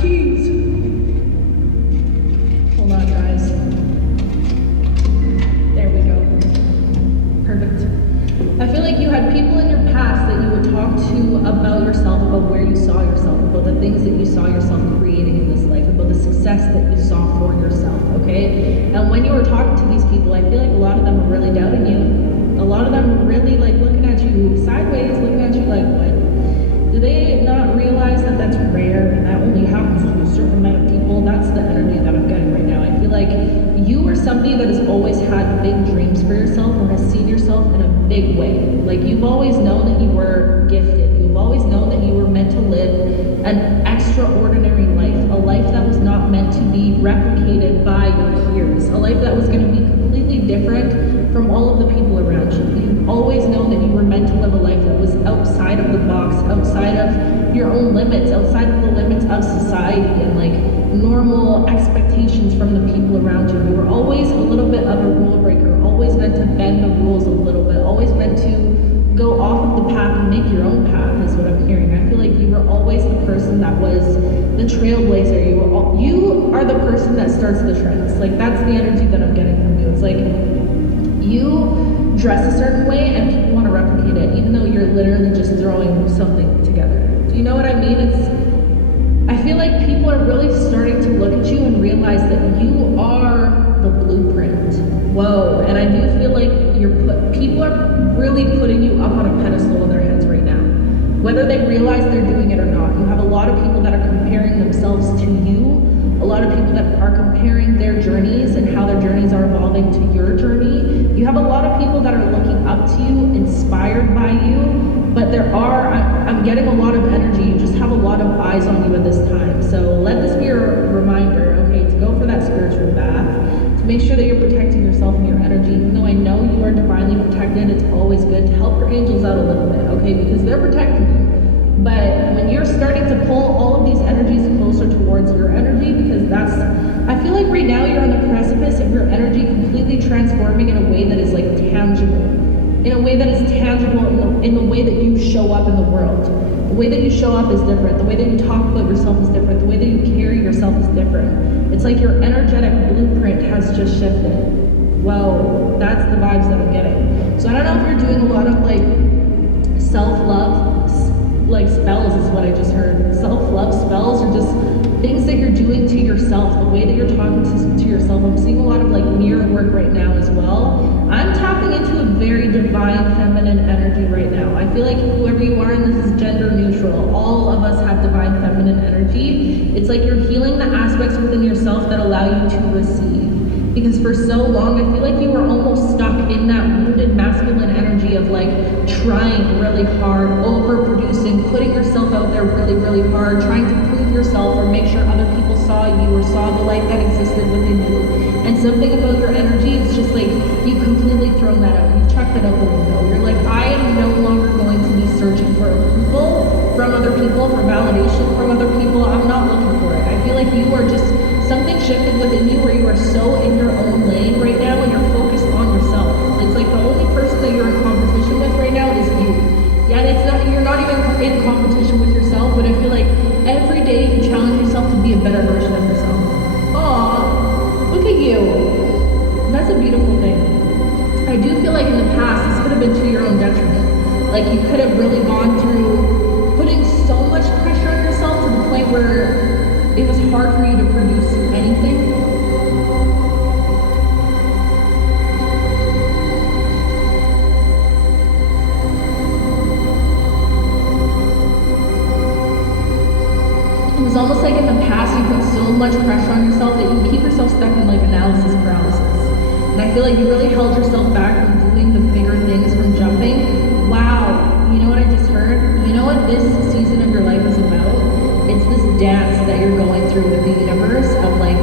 keys. Hold on, guys. There we go. Perfect. I feel like you had people in your past that you would talk to about yourself, about where you saw yourself, about the things that you saw yourself creating in this life, about the success that you saw for yourself, okay? And when you were talking to these people, I feel like a lot of them were really doubting you. A lot of them were really like looking at you sideways, looking at you like, what? Do they not realize that that's rare and that only happens to a certain amount of people? That's the energy that I'm getting right now. I feel like you are somebody that has always had big dreams for yourself or has seen yourself in a big way. Like you've always known that you were gifted. You've always known that you were meant to live an extraordinary life, a life that was not meant to be replicated by your peers, a life that was going to be completely different from all of the people around you. You've always known that you were meant to live a life that was outside of the box, outside of your own limits, outside of the limits of society and like normal expectations from the people around you. You were always a little bit of a rule breaker, always meant to bend the rules a little bit, always meant to go off of the path and make your own path is what I'm hearing. I feel like you were always the person that was the trailblazer. You are the person that starts the trends. Like that's the energy that I'm getting from you. It's like you dress a certain way and people want to replicate it, even though you're literally just throwing something together. Do you know what I mean? I feel like people are really starting to look at you and realize that you are the blueprint. Whoa, and I do feel like people are really putting you up on a pedestal in their heads right now. Whether they realize they're doing it or not. You have a lot of people that are comparing themselves to you, a lot of people that are comparing their journeys and how their journeys are evolving to your journey. You have a lot of people that are looking up to you, inspired by you, but I'm getting a lot of energy. You just have a lot of eyes on you at this time. So let this be a reminder, okay, to go for that spiritual bath, to make sure that you're protecting yourself and your energy. Even though I know you are divinely protected, it's always good to help your angels out a little bit, okay, because they're protecting you. But when you're starting to pull all of these energies closer towards your energy, because I feel like right now you're on the precipice of your energy completely transforming in a way that is like tangible. In a way that is tangible in the way that you show up in the world. The way that you show up is different. The way that you talk about yourself is different. The way that you carry yourself is different. It's like your energetic blueprint has just shifted. Well, that's the vibes that I'm getting. So I don't know if you're doing a lot of like self-love, like spells is what I just heard. Self-love spells are just things that you're doing to yourself, the way that you're talking to yourself. I'm seeing a lot of like mirror work right now as well. I'm tapping into a very divine feminine energy right now. I feel like whoever you are, and this is gender neutral, all of us have divine feminine energy. It's like you're healing the aspects within yourself that allow you to receive. Because for so long, I feel like you were almost stuck in that wounded masculine energy of like trying really hard, overproducing, putting yourself out there really, really hard, trying to prove yourself or make sure other people saw you or saw the light that existed within you. And something about your energy is just like you've completely thrown that out. You've chucked it out the window. You're like, I am no longer going to be searching for approval from other people, for validation from other people. I'm not looking for it. I feel like you are just something shifted within you where you are so in your own lane right now and you're focused on yourself. It's like the only person that you're in competition with right now is you. Yeah, you're not even in competition with yourself, but I feel like every day you challenge yourself to be a better version of yourself. Aw, look at you. That's a beautiful thing. I do feel like in the past this could have been to your own detriment. Like you could have really gone through putting so much pressure on yourself to the point where it was hard for you to produce anything. It was almost like in the past you put so much pressure on yourself that you keep yourself stuck in like analysis paralysis. And I feel like you really held yourself back from doing the bigger things, from jumping. Wow, you know what I just heard? You know what this season of your life is about? It's this dance that you're going through with the universe of like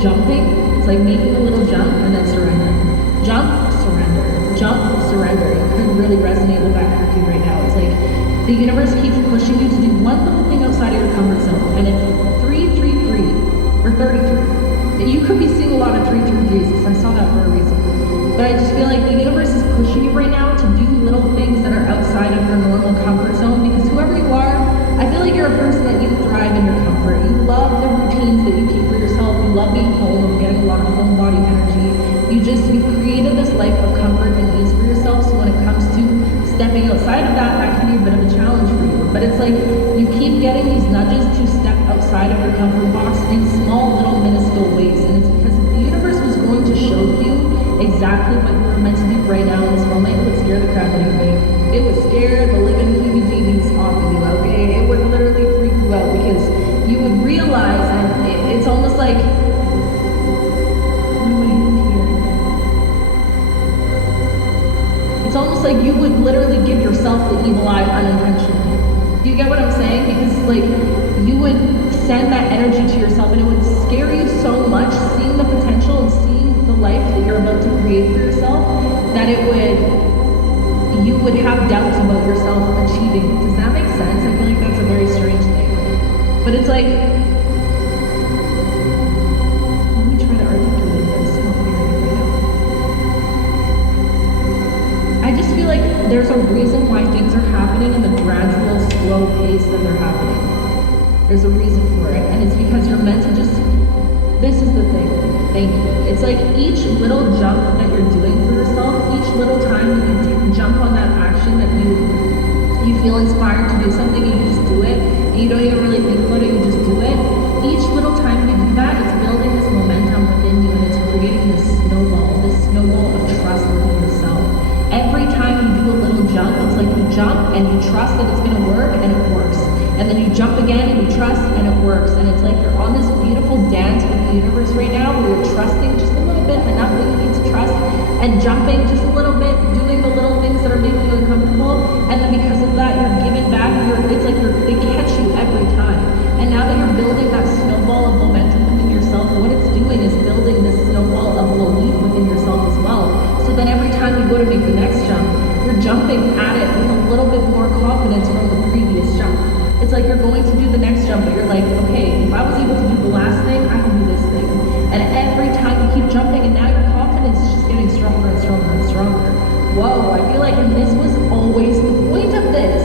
jumping. It's like making a little jump and then surrender. Jump, surrender. Jump, surrender. You could really resonate with that energy right now. It's like the universe keeps pushing you to do one little thing outside of your comfort zone. And it's 333 or 33. You could be seeing a lot of 333s because I saw that for a reason. But I just feel like the universe is pushing you right now to do little things that are outside of your normal comfort zone, because whoever you are, I feel like you're a person that you thrive in your comfort. You love the routines that you keep for yourself. You love being home and getting a lot of home body energy. You've created this life of comfort and ease for yourself. So when it comes to stepping outside of that, that can be a bit of a challenge for you. But it's like you keep getting these nudges to step outside of your comfort box in small, little, minuscule ways. And it's because if the universe was going to show you exactly what you were meant to do right now in this moment, it would scare the crap out of you. It would scare the living heebie-jeebies off of you, okay? It would literally freak you out because you would realize, and it's almost like, it's almost like you would literally give yourself the evil eye unintentionally. Do you get what I'm saying? Because like you would send that energy to yourself and it would scare you so much seeing the potential and seeing the life that you're about to create for yourself that you would have doubts about yourself achieving it. Does that make sense? I feel like that's a very strange thing. But it's like, let me try to articulate this. I just feel like there's a reason why things are happening in the gradual, slow pace that they're happening. There's a reason for it, and it's because you're meant to just, this is the thing, thank you. It's like each little jump that you're doing for yourself, each little time that you jump on that action that you feel inspired to do something and you just do it, and you don't even really think about it, you just do it. Each little time you do that, it's building this momentum within you and it's creating this snowball of trust within yourself. Every time you do a little jump, it's like you jump and you trust that it's gonna work and it works. And then you jump again and you trust and it works. And it's like you're on this beautiful dance with the universe right now where you're trusting just a little bit, enough that you need to trust, and jumping just a little bit, doing the little things that are making you uncomfortable. And then because of that, you're giving back. It's like they catch you every time. And now that you're building that snowball of momentum within yourself, what it's doing is building this snowball of belief within yourself as well. So then every time you go to make the next jump, you're jumping at it with a little bit more confidence from the previous jump. It's like you're going to do the next jump, but you're like, okay, if I was able to do the last thing, I can do this thing. And every time you keep jumping, and now your confidence is just getting stronger and stronger and stronger. Whoa, I feel like, and this was always the point of this.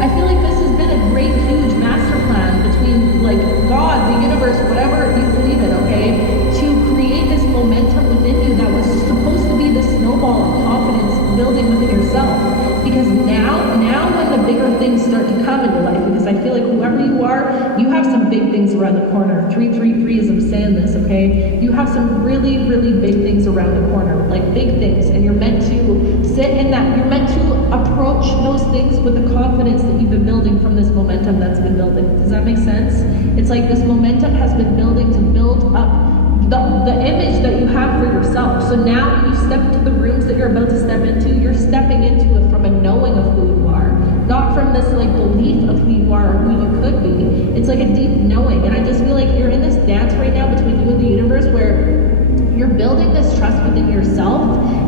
I feel like this has been a great, huge master plan between like God, the universe, whatever you believe in, okay, to create this momentum within you that was supposed to be the snowball of confidence building within yourself. Because now when the bigger things start to come in your life, because I feel like whoever you are, you have some big things around the corner. 333 as I'm saying this, okay? You have some really, really big things around the corner, like big things, and you're meant to sit in that, you're meant to approach those things with the confidence that you've been building from this momentum that's been building. Does that make sense? It's like this momentum has been building to build up the image that you have for yourself. So now when you step into the rooms that you're about to step into, you're stepping into it from a knowing of who you are, not from this like belief of who you are or who you could be. It's like a deep knowing. And I just feel like you're in this dance right now between you and the universe where you're building this trust within yourself,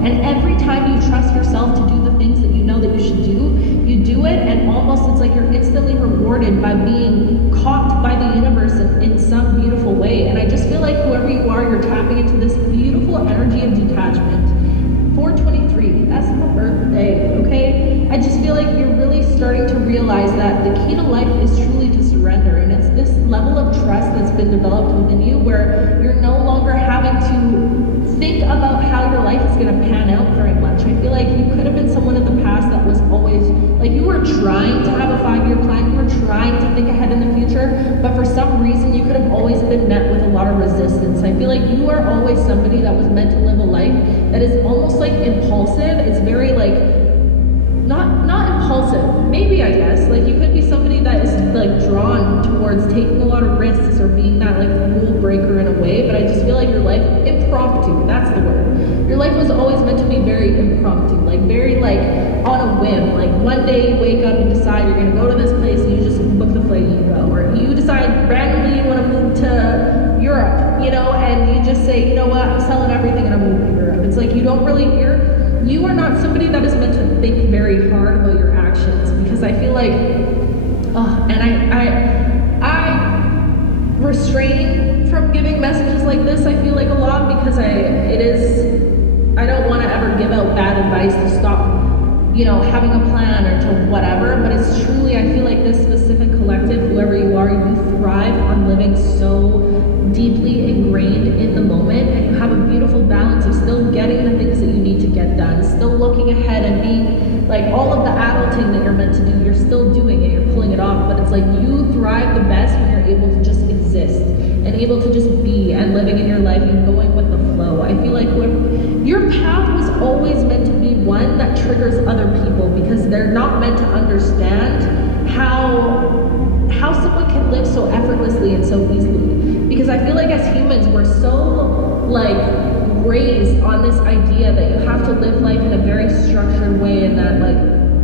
and every time you trust yourself to do the things that you know that you should do, you do it, and almost it's like you're instantly rewarded by being caught by the universe in some beautiful way. And I just feel like whoever you are, you're tapping into this beautiful energy of detachment. 423, that's my birthday, okay? I just feel like you're really starting to realize that the key to life is truly to surrender, and it's this level of trust that's been developed within you where you're no longer having to think about how your life is going to pan out very much. I feel like you could have been someone in the past that was always, like you were trying to have a 5-year plan, you were trying to think ahead in the future, but for some reason you could have always been met with a lot of resistance. I feel like you are always somebody that was meant to live a life that is almost like impulsive. It's very like, not impulsive, maybe I guess. Like you could be somebody that is like drawn towards taking a lot of risks or being that like rule breaker in a way, but I just feel like your life, impromptu, that's the word. Your life was always meant to be very impromptu, like very like on a whim. Like one day you wake up and decide you're gonna go to this place and you just book the flight and you go, or you decide randomly you wanna move to Europe, you know, and you just say, you know what, I'm selling everything and I'm moving to Europe. It's like you don't really, you are not somebody that is meant to think very hard about your actions, because I feel like, and I restrain from giving messages like this, I feel like a lot, because I don't want to ever give out bad advice to stop having a plan or to whatever, but it's truly, I feel like this specific collective, whoever you are, you thrive on living so deeply ingrained in the moment, and you have a beautiful balance of still getting the things that you need to get done, still looking ahead and being like all of the adulting that you're meant to do, you're still doing it, you're pulling it off, but it's like you thrive the best when you're able to just exist and able to just be and living in your life and going with the flow. I feel like your path was always meant to be one that triggers other people, because they're not meant to understand how someone can live so effortlessly and so easily. Because I feel like as humans, we're so raised on this idea that you have to live life in a very structured way, and that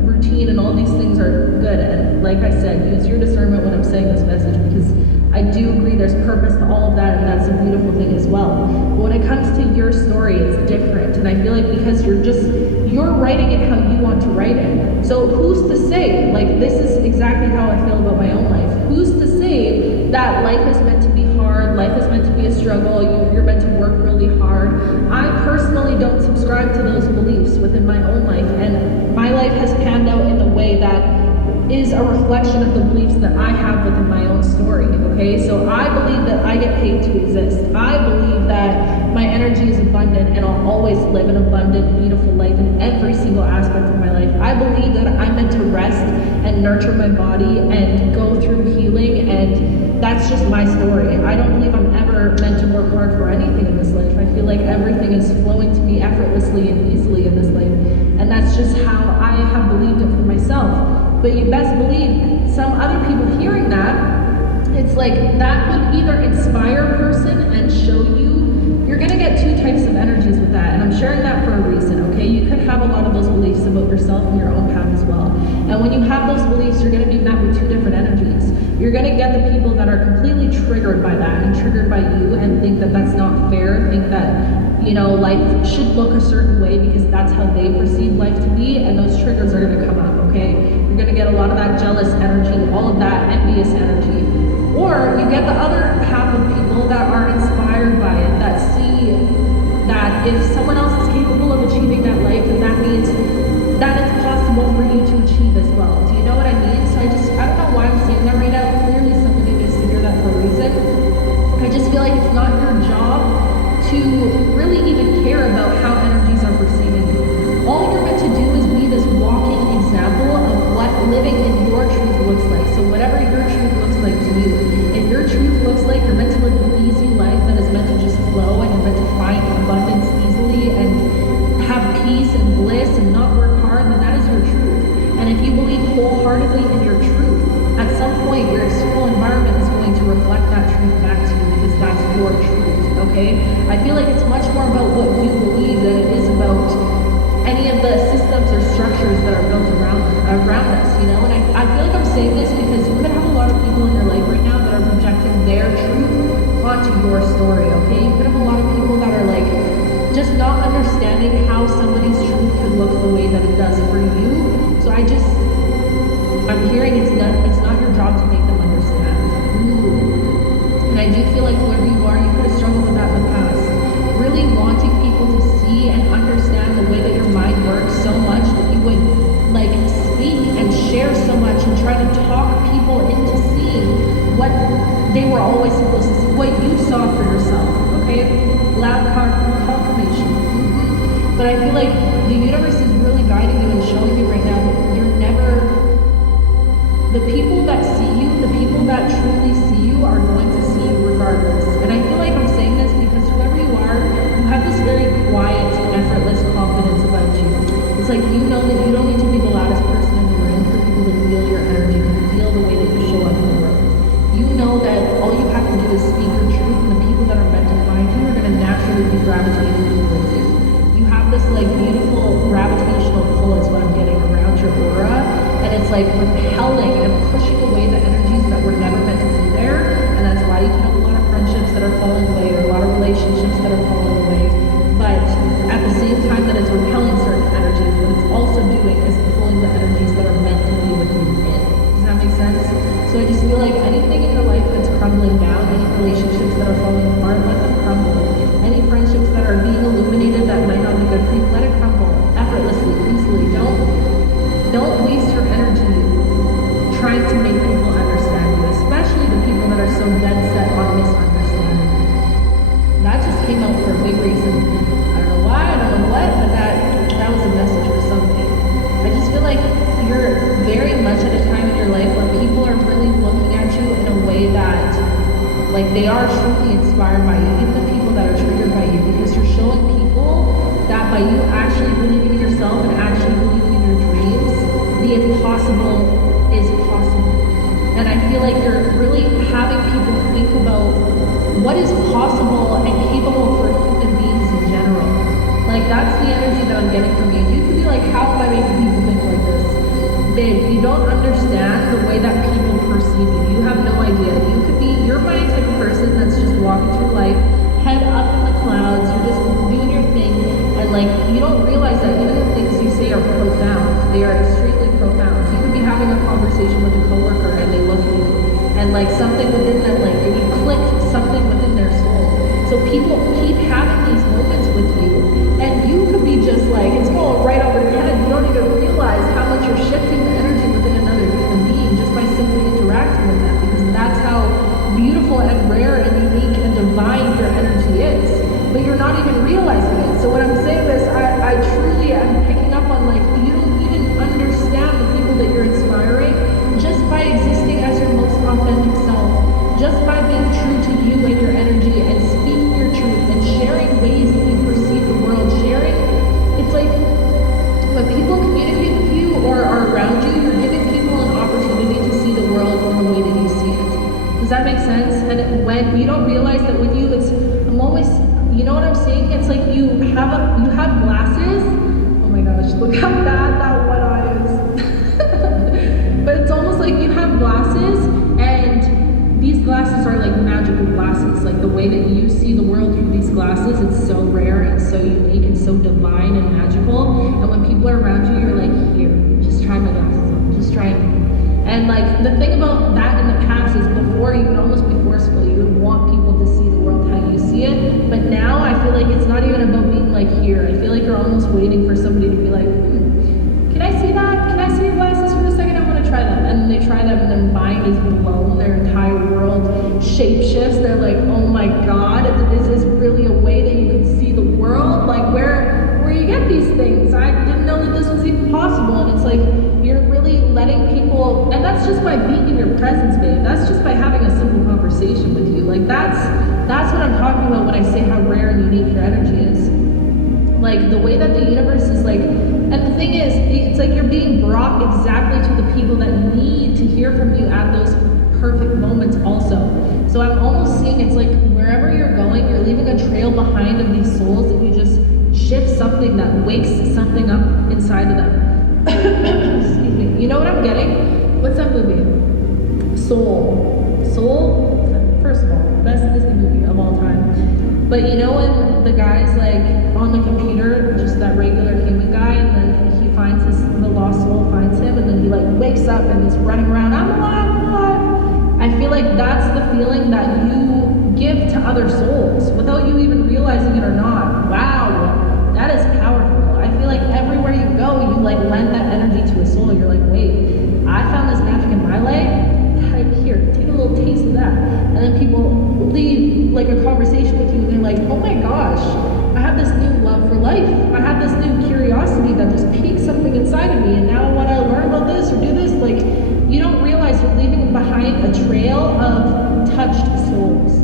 routine and all these things are good. And like I said, use your discernment when I'm saying this message, because I do agree there's purpose to all of that, and that's a beautiful thing as well. But when it comes to your story, it's different. And I feel like because you're writing it how you want to write it. So who's to say, this is exactly how I feel about my own life. Who's to say that life is meant to be hard, life is meant to be a struggle, you're meant to work really hard? I personally don't subscribe to those beliefs within my own life, and my life has panned out in a way that is a reflection of the beliefs that I have within my own story, okay? So I believe that I get paid to exist. I believe that my energy is abundant, and I'll always live an abundant, beautiful life in every single aspect of my life. I believe that I'm meant to rest and nurture my body and go through healing, and that's just my story. I don't believe I'm ever meant to work hard for anything in this life. I feel like everything is flowing to me effortlessly and easily in this life, and that's just how I have believed it for myself. But you best believe some other people hearing that, it's like that would either inspire a person and show you're gonna get two types of energies with that, and I'm sharing that for a reason, okay? You could have a lot of those beliefs about yourself and your own path as well. And when you have those beliefs, you're gonna be met with two different energies. You're gonna get the people that are completely triggered by that and triggered by you and think that that's not fair, think that life should look a certain way because that's how they perceive life to be, and those triggers are gonna come up, okay? You're gonna get a lot of that jealous energy, all of that envious energy. Or you get the other half of people that are inspired by it, that see that if someone else is capable of achieving that life, then that means that it's possible for you to achieve as well. Do you know what I mean? So I don't know why I'm saying that right now. Clearly somebody needs to hear that for a reason. I just feel like it's not your job to really even care about how energies are perceiving you. All you're meant to do is be this walking example of what living in your truth looks like. So whatever your truth looks like to you, if your truth looks like you're meant to live an easy life that is meant to just flow, and you're meant to find abundance easily and have peace and bliss and not work hard, then that is your truth. And if you believe wholeheartedly in your truth, at some point your external environment is going to reflect that truth back to you, because that's your truth. Okay, I feel like it's much more about what you believe than it is about any of the systems or structures that are built around us, And I feel like I'm saying this because you're gonna have a lot of people in your life right now that are projecting their truth onto your story. Okay, you're gonna have a lot of people that are just not understanding how somebody's truth could look the way that it does for you. So I'm hearing it's not your job to make them understand. And I do feel like whoever you are, you could have struggled with that in the past. Really wanting people to see and understand the way that your mind works so much that you would speak and share so much and try to talk people into seeing what they were always supposed to see, what you saw for yourself, okay? Loud confirmation. But I feel like the universe is really guiding you and showing you right now that you're never, the people that see you, the people that truly see you are going to see you regardless. And I feel like I'm saying this because whoever you are, you have this very quiet, effortless confidence about you. It's like you know that you don't need to be the loudest person in the room for people to feel your energy, to feel the way that you show up in the world. You know that all you have to do is speak your truth, and the people that are meant to find you are going to naturally be gravitating towards you. You have this beautiful gravitational pull is what I'm getting around your aura, and it's repelling and pushing away the energies that were never meant to be there, and that's why you can have a lot of friendships that are falling away, or a lot of relationships that are falling away. But at the same time that it's repelling certain energies, what it's also doing is pulling the energies that are meant to be with you in. Does that make sense? So I just feel like anything in your life that's crumbling down, any relationships that are falling apart, let them crumble. Any friendships that are being illuminated that might not be good for you, let it crumble effortlessly, easily. Don't so dead set on misunderstanding. That just came out for a big reason. I don't know why, I don't know what, but that was a message for somebody. I just feel like you're very much at a time in your life where people are really looking at you in a way that, like, they are truly inspired by you, even the people that are triggered by you, because you're showing people that by you actually believing in yourself and actually believing in your dreams, the impossible is possible. And I feel like you're really having people think about what is possible and capable for human beings in general. Like, that's the energy that I'm getting from you. You could be like, how am I making people think like this? Babe, you don't understand the way that people perceive you. You have no idea. You're my type of person that's just walking through life, head up in the clouds, you're just doing your thing, and like, you don't realize that even the things you say are profound. They are extremely profound. You could be having a conversation with a coworker and they look at you, and like something within them, like, and you click something within their soul. So people keep having these moments with you, and you could be just like, it's going right over your head. You don't even realize how much you're shifting the energy within another human being just by simply interacting with them, because that's how beautiful and rare and unique and divine your energy is. But you're not even realizing it. So when I'm saying this, I truly am picking up on, like, you don't even understand the people that you're inspiring just by existing as your most authentic self, just by being true to you and your energy and speaking your truth and sharing ways that you perceive the world. Sharing, it's like when people communicate with you or are around you, you're giving people an opportunity to see the world in the way that you see it. Does that make sense? And when you don't realize that when you, I'm always, you know what I'm saying? It's like you have glasses. Oh my gosh, look how bad that one eye is. But it's almost like you have glasses, and these glasses are like magical glasses. Like the way that you see the world through these glasses, it's so rare and so unique and so divine and magical. And when people are around you, you're like, here, just try my glasses on, just try it. And like the thing about that in the past is before you would almost be forceful. You would want people to see the world how you see it. But now I feel like it's not even about being like here. I feel like you're almost waiting for somebody to be like, can I see that? Can I see your glasses for a second? I want to try them. And then they try them and their mind is blown. Their entire world shape shifts. They're like, oh my God, is this really a way that you could see the world? Like where you get these things? I didn't know that this was even possible. And it's like, you're really letting people, and that's just by being in your presence, babe. That's just by having a simple conversation with you. Like that's what I'm talking about when I say how rare and unique your energy is. Like the way that the universe is like, and the thing is, it's like you're being brought exactly to the people that need to hear from you at those perfect moments also. So I'm almost seeing it's like wherever you're going, you're leaving a trail behind of these souls that you just shift something that wakes something up inside of them. Excuse me. You know what I'm getting? What's that movie? Soul. First of all, best Disney movie of all time. But you know when the guy's like on the computer, just that regular human guy, and then he finds the lost soul finds him, and then he like wakes up and is running around, I'm alive. I feel like that's the feeling that you give to other souls without you even realizing it or not. Wow, that is powerful. I feel like everywhere you go, you like lend that energy to a soul. You're like, wait, I found this magic in my life. Here, take a little taste of that. And then people leave like a conversation with you and they're like, oh my gosh, I have this new love for life. I have this new curiosity that just piques something inside of me, and now I want to learn about this or do this. Like, you don't realize you're leaving behind a trail of touched souls.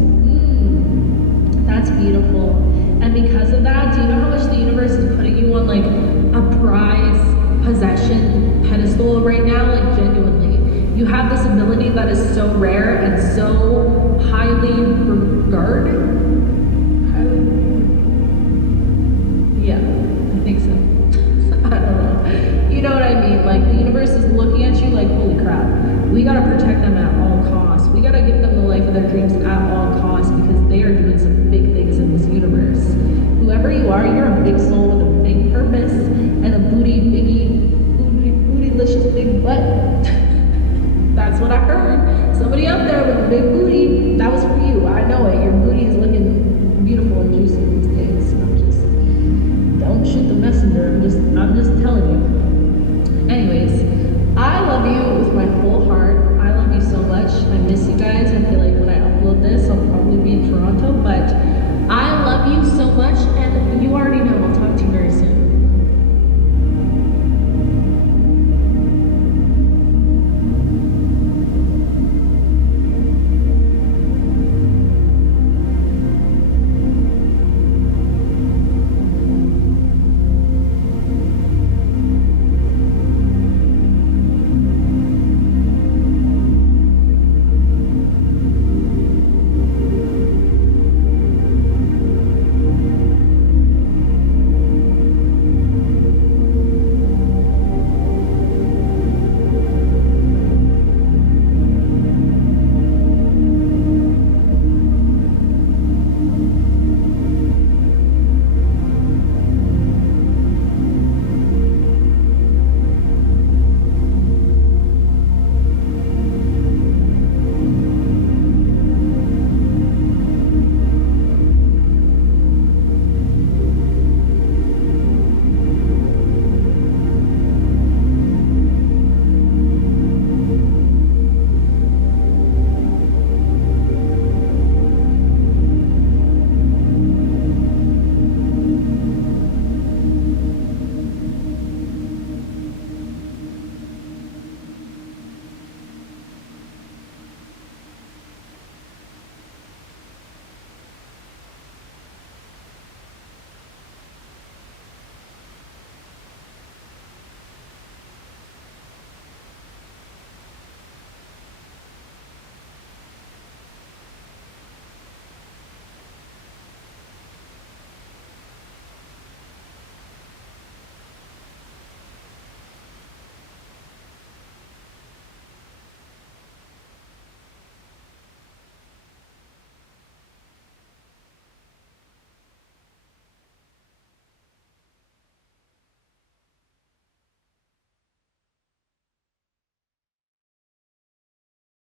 That's beautiful. And because of that, do you know how much the universe is putting you on like a prize possession pedestal right now? Like genuinely. You have this ability that is so rare and so highly regarded. Yeah, I think so. I don't know. You know what I mean? Like the universe is looking at you like, holy crap, we gotta protect them at all costs. We gotta give them the life of their dreams.